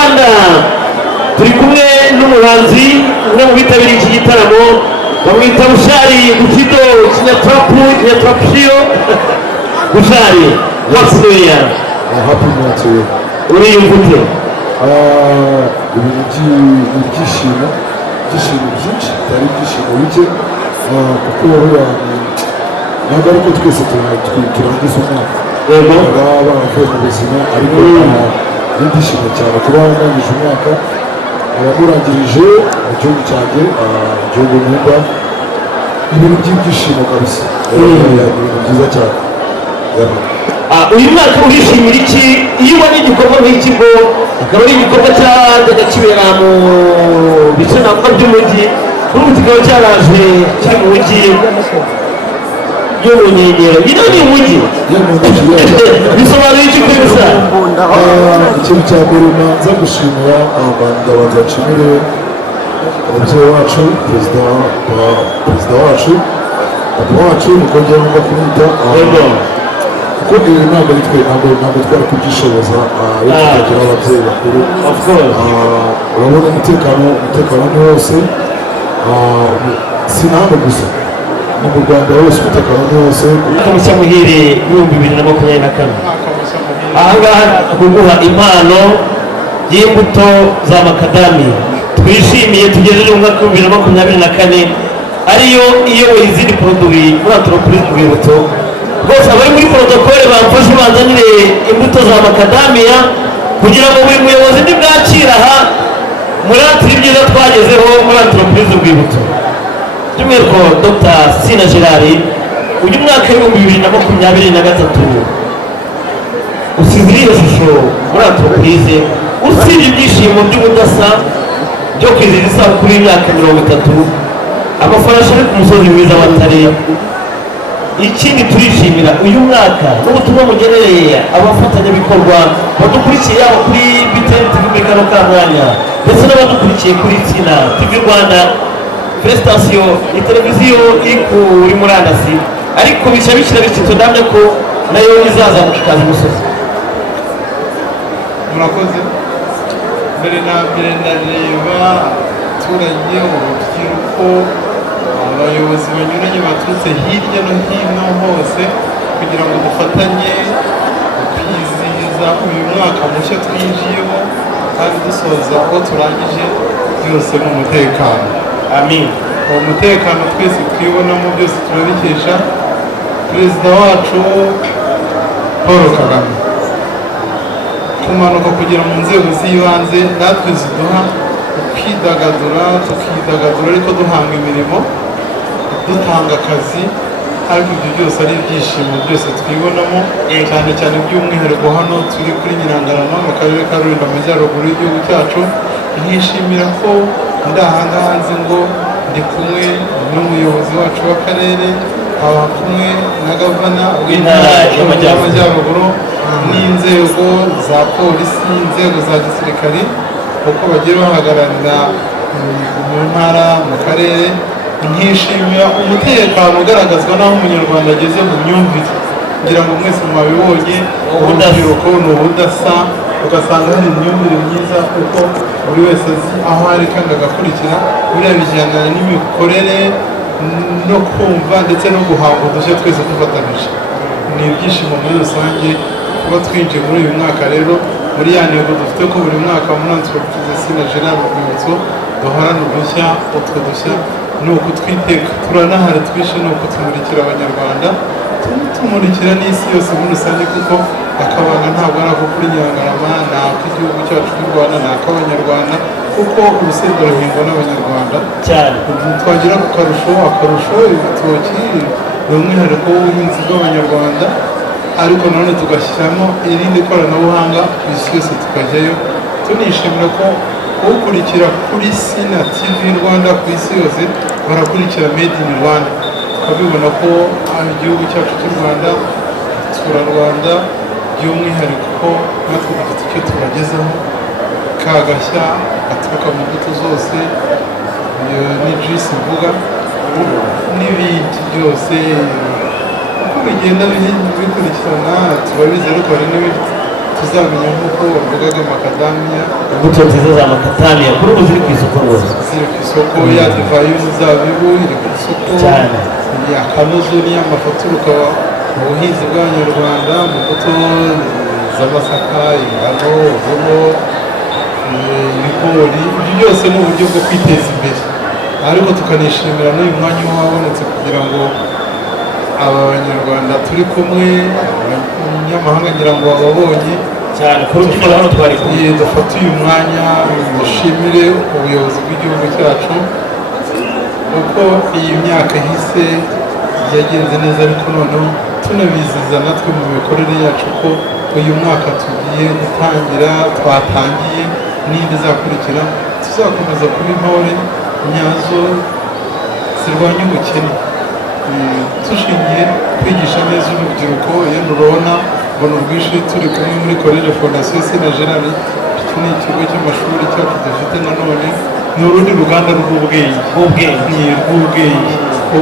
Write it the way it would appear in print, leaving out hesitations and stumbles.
Rwanda turi kumwe n'umuhanzi umwe mu bitabiriye iki gitaramo bamwita Bushari Gukido Kinyatrapushio Bushari Happy New Year. Happy New Year to you. Uriyumva ute? Ibyishimo byinshi bitari ibyishimo bike kuko ntabwo ariko twese turangiza umwaka baba baravuye mu buzima ariko n'ibyishimo cyane kuba warangije umwaka murangirije mu gihugu cyanjye mu gihugu nkunda ibintu by'ibyishimo kabisa ibintu byiza cyane. Uyu mwaka urishimira iki iyo ubona igikorwa nk'iki ngo akaba ari igikorwa cyajyaga kibera mu bice navuga by'umujyi kuri ubu kikaba cyaraje kiri mu mujyi yo mu nkengero ino ni umujyi bisobanuye iki kuri gusa? Ikintu cya mbere manza gushimira ndabanza nshimire umubyeyi wacu perezida wacu papa wacu mukongera ngombwa kumwita kuko ibi ntabwo ari twe ntabwo twari kubyishoboza iyo tutagira ababyeyi bakuru. Urabona umutekano ni wose si nawe gusa ni mu Rwanda hose umutekano ni wose. Mushya muhire 2024 ahangaha kuguha impano y'imbuto za makadami twishimiye tugejeje mu mwaka wa 2024 ariyo iyoboye izindi produwi muri entreprise Rwibutso rwose abari muri protokole bamfashe banzanire imbuto za makadamiya kugira ngo buri muyobozi nibwakira aha muri atiri byiza twagezeho muri entreprise Rwibutso by'umwihariko Dr. SINA GERARD uyu mwaka w'2023 usize iyo shusho muri entreprise usibye ibyishimo by'ubudasa byo kwizihiza isabukuru y'imyaka 30 amafarashi ari ku musozi mwiza wa Tare. Ikindi turishimira uyu mwaka n'ubutumwa mugenereye abafatanyabikorwa badukurikiye yaba kuri BTN TV muri kano kamwanya ndetse n'abadukurikiye kuri SINA TV Rwanda prestation ni televiziyo iri kuri murandasi ariko bishya bishyira bityo ndamye ko nayo izazamuka ikaza umusozi. Murakoze mbere na mbere ndareba abaturage urubyiruko abayobozi banyuranye baturutse hirya no hino hose kugira ngo dufatanye kwizihiza uyu mwaka mushya twinjiyemo kandi dusoza aho turangije byose mu mutekano. Amin. Uwo mutekano twese twibonamo byose turabikesha perezida wacu Paul Kagame kumanuka kugera mu nzego z'ibanze natwe ziduha kwidagadura tukidagadura ariko duhanga imirimo dutanga akazi ariko ibyo byose ari ibyishimo byose twibonamo cyane cyane by'umwihariko hano turi kuri Nyirangarama mu karere ka Rwanda amajyaruguru y'igihugu cyacu. Nkishimira ko ndahangaha nzi ngo ndi kumwe n'umuyobozi wacu w'akarere aba kumwe na gavana w'intara y'amajyaruguru n'inzego za polisi inzego za gisirikari uko bagiye bahagararira mu ntara mu karere. Nkishimira umutekano ugaragazwa n'aho umunyarwanda ageze mu myumvire kugira ngo mwese mwabibonye urubyiruko ni ubudasa ugasanga hari imyumvire myiza kuko buri wese azi aho ari kandi agakurikira buriya bijyana n'imikorere no kumva ndetse no guhanga udushya twese dufatanyije. Ni ibyishimo muri rusange kuba twinjiye muri uyu mwaka rero muri ya ntego dufite ko buri mwaka muri entreprise SINA GERARD Rwibutso duhorana udushya utwo dushya ni ukutwiteka turanahari twishe ni ukutumurikira abanyarwanda tumurikira n'isi yose muri rusange kuko akabanga ntabwo ari ako kuri Nyirangarama ni ak'igihugu cyacu cy'u Rwanda ni ak'abanyarwanda kuko urusenda ruhingwa n'abanyarwanda cyane. Twagira ku akarusho ibitoki ni umwihariko w'ubuhinzi bw'abanyarwanda ariko nanone tugashyiramo irindi koranabuhanga ku isi yose tukajyayo. Tunishimira ko ukurikira kuri SINA TV Rwanda ku isi yose barakurikira Made in Rwanda tukabibona ko igihugu cyacu cy'u Rwanda tura Rwanda by'umwihariko natwe dufite icyo tubagezaho kagashya gaturuka mu mbuto zose ni juice mvuga n'ibindi byose uko bigenda bikurikirana turabizi ariko hari n'ibindi tuzamenya nk'uko bavugaga makadamiya, imbuto nziza za makadamiya kuri ubu ziri ku isoko rwose, ziri ku isoko, ya divayi y'umuzabibu iri ku isoko cyane, ya kanozo n'iy'amafu aturuka mu buhinzi bw'abanyarwanda, mu mbuto z'amasaka, ingano, uburo, ibigori, ibyo byose ni uburyo bwo kwiteza imbere, ariko tukanishimira n'uyu mwanya wabonetse kugira ngo aba banyarwanda turi kumwe, abanyamahanga ngira ngo bababonye cyane kuri ubu hano twari kumwe, dufate uyu mwanya dushimire ubuyobozi bw'igihugu cyacu kuko iyi myaka ihise yagenze neza, ariko noneho tunabiziza natwe mu mikorere yacu ko uyu mwaka tugiye gutangira, twatangiye n'indi izakurikira, tuzakomeza kuba intore nyazo zirwanya ubukene, dushingiye kwigisha neza urubyiruko. Iyo nurubona mbona urwinshi turi kumwe muri college fondation SINA GERARD, iki ni ikigo cy'amashuri cyacu dufite, nanone ni urundi ruganda rw'ubwenge,